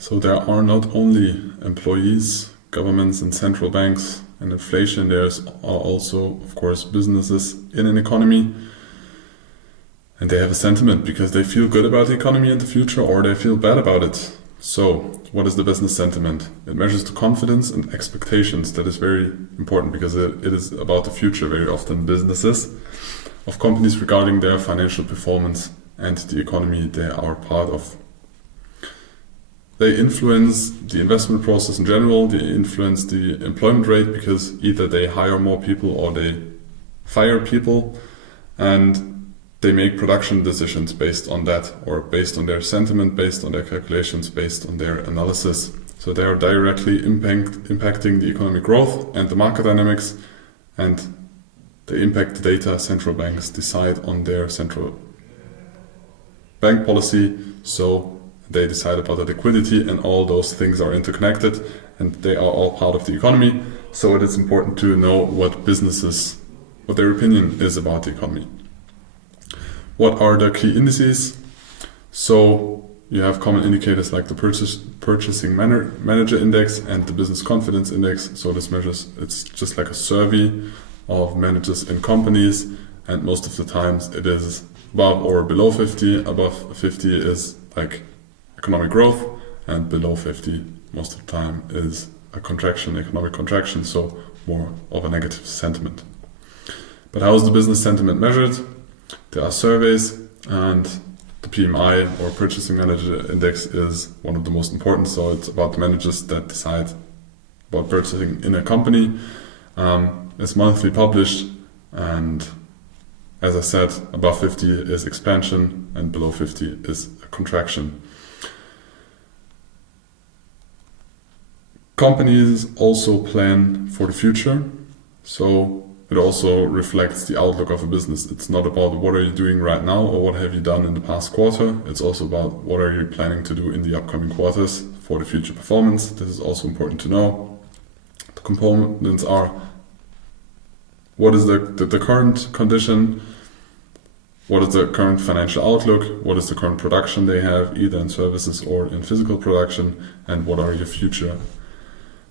So there are not only employees, governments and central banks and inflation, there's also, of course, businesses in an economy. And they have a sentiment because they feel good about the economy in the future or they feel bad about it. So, what is the business sentiment? It measures the confidence and expectations. That is very important because it is about the future, very often businesses, of companies regarding their financial performance and the economy they are part of. They influence the investment process in general, they influence the employment rate because either they hire more people or they fire people, and they make production decisions based on that, or based on their sentiment, based on their calculations, based on their analysis. So they are directly impacting the economic growth and the market dynamics, and they impact the data central banks decide on their central bank policy. So they decide about the liquidity, and all those things are interconnected and they are all part of the economy. So it is important to know what their opinion is about the economy. What are the key indices? So you have common indicators like the purchasing manager index and the business confidence index. So this measures, it's just like a survey of managers in companies, and most of the times it is above or below 50. Above 50 is like economic growth, and below 50 most of the time is a contraction, economic contraction, so more of a negative sentiment. But how is the business sentiment measured? There are surveys, and the PMI or Purchasing Manager Index is one of the most important. So it's about the managers that decide about purchasing in a company. It's monthly published, and as I said, above 50 is expansion and below 50 is a contraction. Companies also plan for the future, so it also reflects the outlook of a business. It's not about what are you doing right now or what have you done in the past quarter. It's also about what are you planning to do in the upcoming quarters for the future performance. This is also important to know. The components are what is the current condition, what is the current financial outlook, what is the current production they have, either in services or in physical production, and what are your future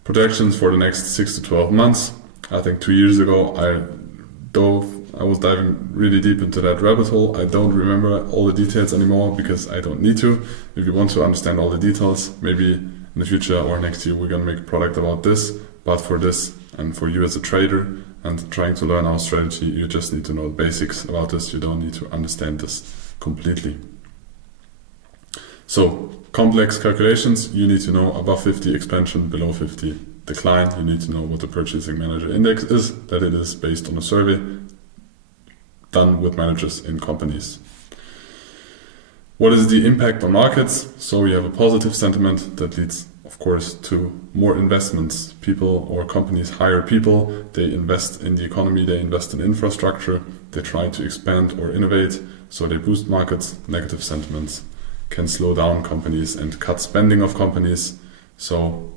projections for the next 6 to 12 months. I think 2 years ago I was diving really deep into that rabbit hole. I don't remember all the details anymore because I don't need to. If you want to understand all the details, maybe in the future or next year we're going to make a product about this. But for this and for you as a trader and trying to learn our strategy, you just need to know the basics about this. You don't need to understand this completely. So complex calculations, you need to know above 50 expansion, below 50 decline. You need to know what the Purchasing Manager Index is, that it is based on a survey done with managers in companies. What is the impact on markets? So you have a positive sentiment that leads, of course, to more investments. People or companies hire people, they invest in the economy, they invest in infrastructure, they try to expand or innovate, so they boost markets. Negative sentiments can slow down companies and cut spending of companies. So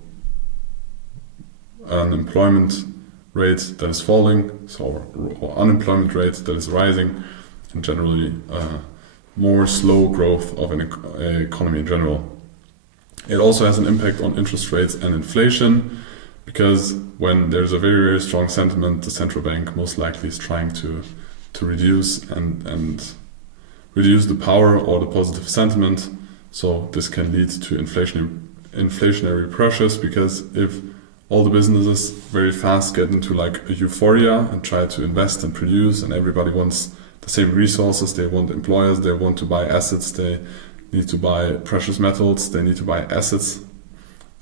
an employment rate that is falling, or unemployment rate that is rising, and generally more slow growth of an economy in general. It also has an impact on interest rates and inflation, because when there's a very, very strong sentiment, the central bank most likely is trying to reduce and reduce the power or the positive sentiment. So this can lead to inflationary pressures, because if all the businesses very fast get into like a euphoria and try to invest and produce, and everybody wants the same resources, they want employers, they want to buy assets, they need to buy precious metals, they need to buy assets,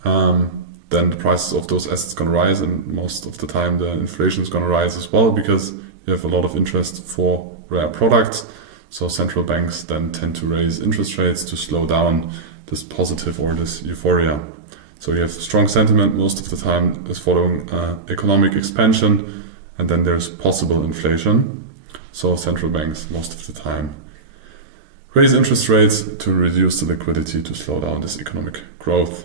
then the prices of those assets going to rise, and most of the time the inflation is going to rise as well, because you have a lot of interest for rare products. So central banks then tend to raise interest rates to slow down this positive or this euphoria. So you have strong sentiment most of the time is following economic expansion, and then there's possible inflation. So central banks most of the time raise interest rates to reduce the liquidity to slow down this economic growth.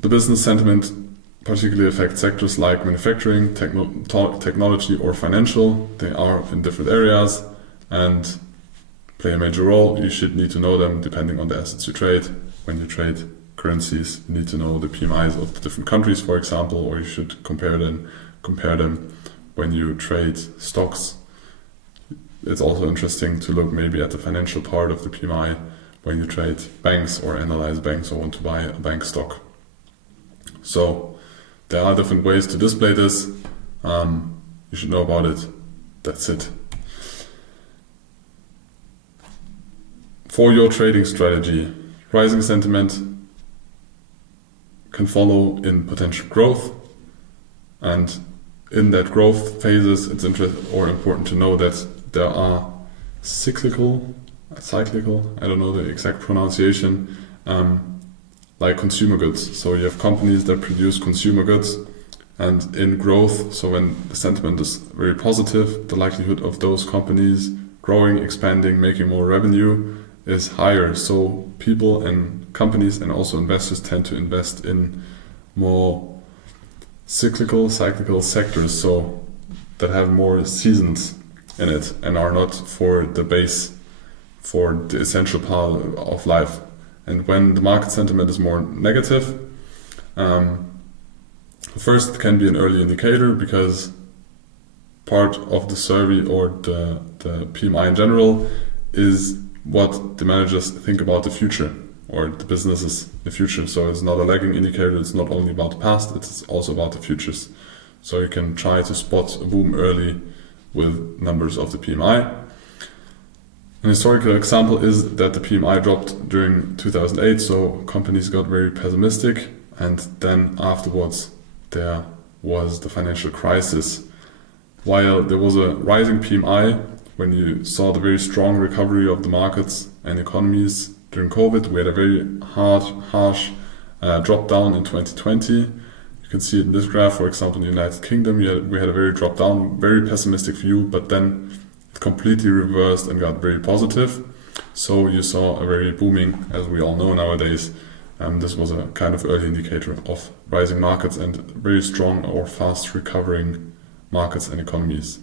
The business sentiment particularly affects sectors like manufacturing, technology or financial. They are in different areas, and play a major role. You should need to know them depending on the assets you trade. When you trade currencies, you need to know the PMIs of the different countries, for example, or you should compare them when you trade stocks. It's also interesting to look maybe at the financial part of the PMI when you trade banks or analyze banks or want to buy a bank stock. So there are different ways to display this. You should know about it. That's it. For your trading strategy, rising sentiment can follow in potential growth, and in that growth phases, it's important to know that there are cyclical, I don't know the exact pronunciation, like consumer goods. So you have companies that produce consumer goods, and in growth, so when the sentiment is very positive, the likelihood of those companies growing, expanding, making more revenue is higher. So people and companies and also investors tend to invest in more cyclical sectors, so that have more seasons in it and are not for the base, for the essential part of life. And when the market sentiment is more negative, first it can be an early indicator, because part of the survey or the PMI in general is what the managers think about the future or the businesses in the future. So it's not a lagging indicator, it's not only about the past, it's also about the futures. So you can try to spot a boom early with numbers of the PMI. An historical example is that the PMI dropped during 2008, so companies got very pessimistic, and then afterwards there was the financial crisis. While there was a rising PMI, when you saw the very strong recovery of the markets and economies during COVID, we had a very harsh drop down in 2020. You can see it in this graph, for example, in the United Kingdom, we had a very drop down, very pessimistic view, but then it completely reversed and got very positive. So you saw a very booming, as we all know nowadays. This was a kind of early indicator of rising markets and very strong or fast recovering markets and economies.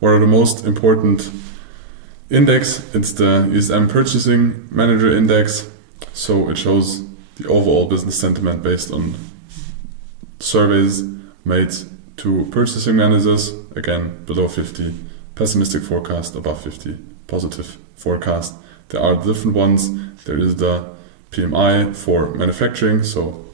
What are the most important index? It's the ESM Purchasing Manager Index. So it shows the overall business sentiment based on surveys made to purchasing managers. Again, below 50, pessimistic forecast, above 50, positive forecast. There are different ones. There is the PMI for manufacturing, so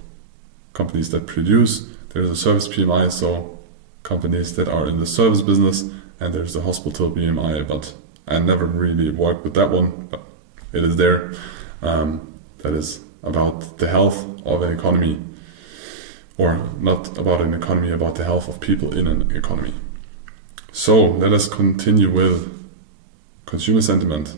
companies that produce. There's a service PMI, so companies that are in the service business. And there's the hospital PMI, but I never really worked with that one, but it is there. That is about the health of an economy, or not about an economy, about the health of people in an economy. So let us continue with consumer sentiment.